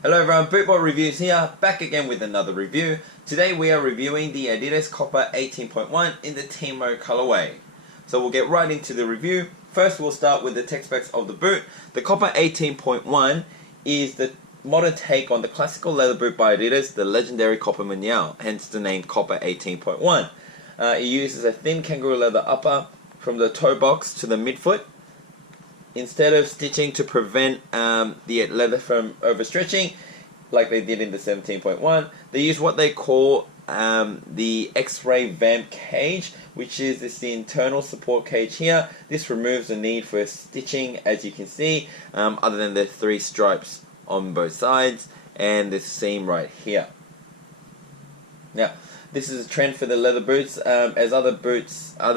Hello everyone, Bootbot Reviews here, back again with another review. Today we are reviewing the Adidas Copper 18.1 in the Timo colorway. So we'll get right into the review. First we'll start with the tech specs of the boot. The Copper 18.1 is the modern take on the classical leather boot by Adidas, the legendary Copper Manial, hence the name Copper 18.1. It uses a thin kangaroo leather upper from the toe box to the midfoot. Instead of stitching to prevent the leather from overstretching, like they did in the 17.1, they use what they call the X-ray vamp cage, which is the internal support cage here. This removes the need for stitching, as you can see, other than the 3 stripes on both sides and the seam right here. Now, this is a trend for the leather boots, as other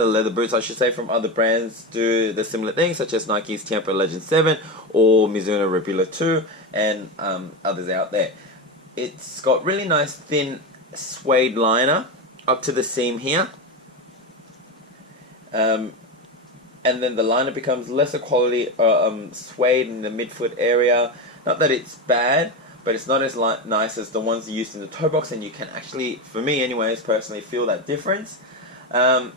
leather boots, I should say, from other brands do the similar things, such as Nike's Tiempo Legend 7 or Mizuno Rebula 2 and others out there. It's got really nice thin suede liner up to the seam here, and then the liner becomes lesser quality suede in the midfoot area. Not that it's bad, but it's not as nice as the ones used in the toe box, and you can actually, for me anyways, personally feel that difference. And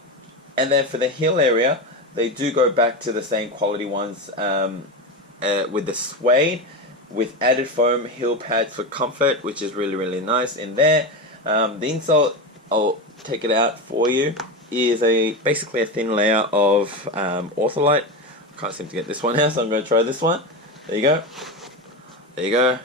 then for the heel area, they do go back to the same quality ones with the suede, with added foam heel pads for comfort, which is really nice in there. The insole, I'll take it out for you, is basically a thin layer of Ortholite. I can't seem to get this one out, so I'm going to try this one. There you go. There you go.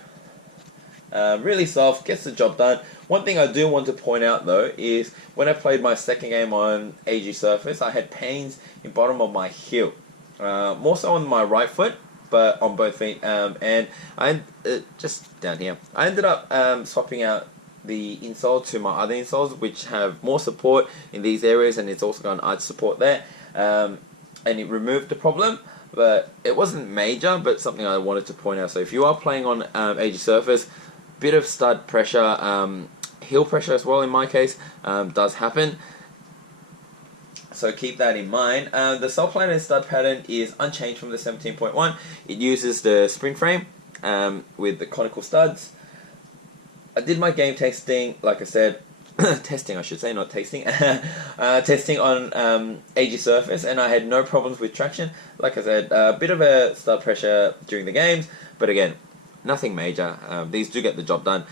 Really soft, gets the job done. One thing I do want to point out though is when I played my second game on AG Surface, I had pains in bottom of my heel, more so on my right foot, but on both feet, and I just down here. I ended up swapping out the insole to my other insoles, which have more support in these areas, and it's also got an arch support there, and it removed the problem. But it wasn't major, but something I wanted to point out. So if you are playing on AG Surface, bit of stud pressure, heel pressure as well in my case, does happen. So keep that in mind. The sole plate and stud pattern is unchanged from the 17.1. It uses the spring frame with the conical studs. I did my game testing, like I said, testing I should say, not tasting, testing on AG Surface, and I had no problems with traction. Like I said, a bit of a stud pressure during the games, but again, nothing major. These do get the job done.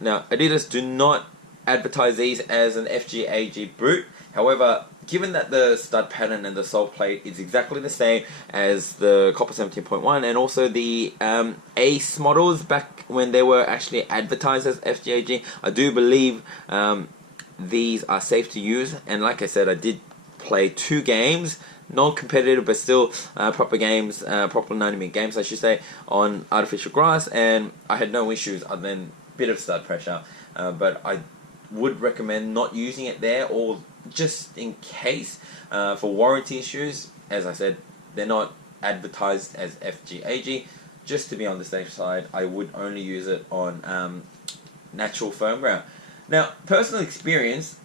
Now, Adidas do not advertise these as an FG-AG boot. However, given that the stud pattern and the sole plate is exactly the same as the Copper 17.1 and also the Ace models back when they were actually advertised as FG-AG, I do believe these are safe to use. And like I said, I did play 2 games, non-competitive but still proper games, proper 90-minute games I should say, on artificial grass, and I had no issues other than a bit of stud pressure, but I would recommend not using it there, or just in case for warranty issues. As I said, they're not advertised as FG-AG. Just to be on the safe side, I would only use it on natural firm ground. Now, personal experience,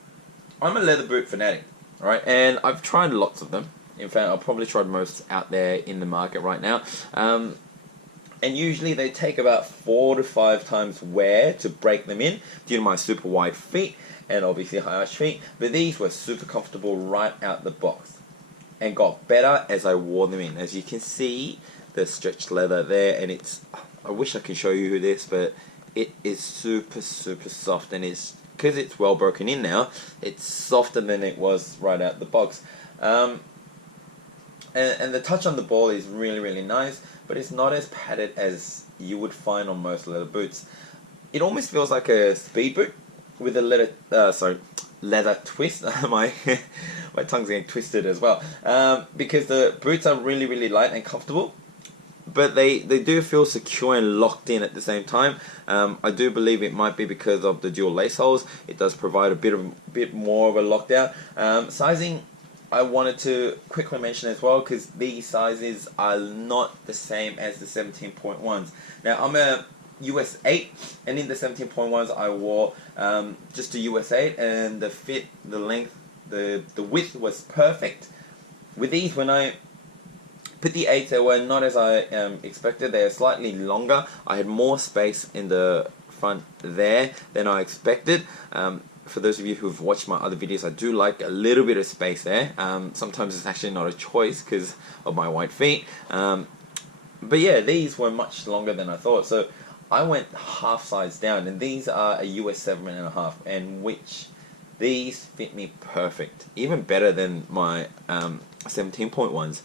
I'm a leather boot fanatic, right? And I've tried lots of them. In fact, I've probably tried most out there in the market right now. And usually they take about 4 to 5 times wear to break them in due to my super wide feet and obviously high arch feet. But these were super comfortable right out the box and got better as I wore them in. As you can see, the stretched leather there, and I wish I could show you this, but it is super soft, and because it's well broken in now, it's softer than it was right out the box. And the touch on the ball is really nice, but it's not as padded as you would find on most leather boots. It almost feels like a speed boot with a leather twist. my tongue's getting twisted as well, because the boots are really light and comfortable, but they do feel secure and locked in at the same time. I do believe it might be because of the dual lace holes. It does provide a bit more of a lockdown. Sizing, I wanted to quickly mention as well, because these sizes are not the same as the 17.1s. Now, I'm a US 8, and in the 17.1s I wore just a US 8, and the fit, the length, the width was perfect. With these, when I With the 8s, they were not as I expected. They are slightly longer. I had more space in the front there than I expected. For those of you who've watched my other videos, I do like a little bit of space there. Sometimes it's actually not a choice because of my white feet. But yeah, these were much longer than I thought. So I went half size down, and these are a US 7.5, and which these fit me perfect, even better than my 17.1s.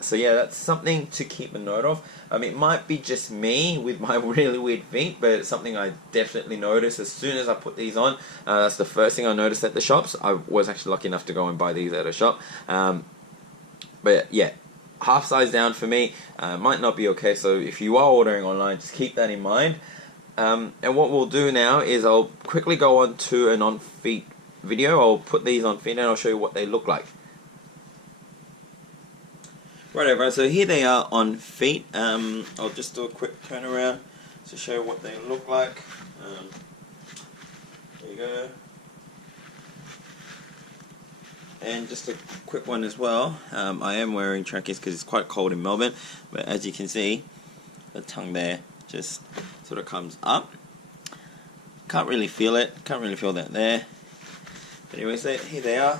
So yeah, that's something to keep a note of. It might be just me with my really weird feet, but it's something I definitely noticed as soon as I put these on. That's the first thing I noticed at the shops. I was actually lucky enough to go and buy these at a shop. But yeah, half size down for me might not be okay. So if you are ordering online, just keep that in mind. And what we'll do now is I'll quickly go on to an on-feet video. I'll put these on feet and I'll show you what they look like. Right everyone, so here they are on feet. I'll just do a quick turnaround to show you what they look like. There you go. And just a quick one as well. I am wearing trackies because it's quite cold in Melbourne, but as you can see, the tongue there just sort of comes up. Can't really feel it, can't really feel that there. But anyways, here they are.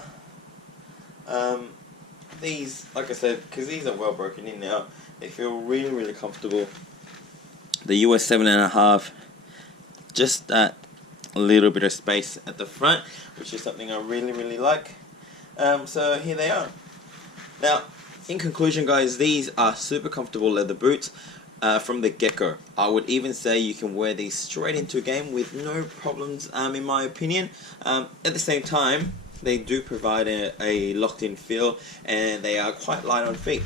These, like I said, because these are well broken in now, they feel really, really comfortable. The US 7.5, just that little bit of space at the front, which is something I really, really like. So here they are. Now, in conclusion guys, these are super comfortable leather boots from the get-go. I would even say you can wear these straight into a game with no problems, in my opinion. At the same time, they do provide a locked-in feel, and they are quite light on feet.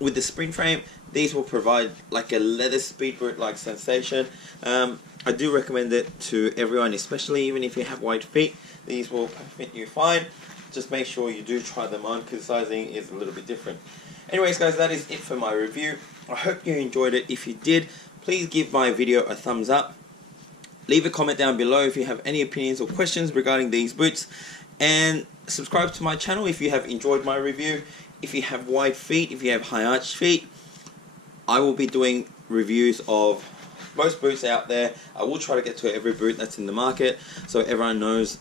With the spring frame, these will provide like a leather speed boot-like sensation. I do recommend it to everyone, especially even if you have white feet. These will fit you fine. Just make sure you do try them on because sizing is a little bit different. Anyways guys, that is it for my review. I hope you enjoyed it. If you did, please give my video a thumbs up. Leave a comment down below if you have any opinions or questions regarding these boots. And subscribe to my channel if you have enjoyed my review. If you have wide feet, if you have high arched feet, I will be doing reviews of most boots out there. I will try to get to every boot that's in the market so everyone knows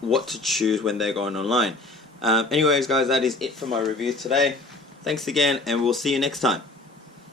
what to choose when they're going online. Anyways guys, that is it for my review today. Thanks again, and we'll see you next time.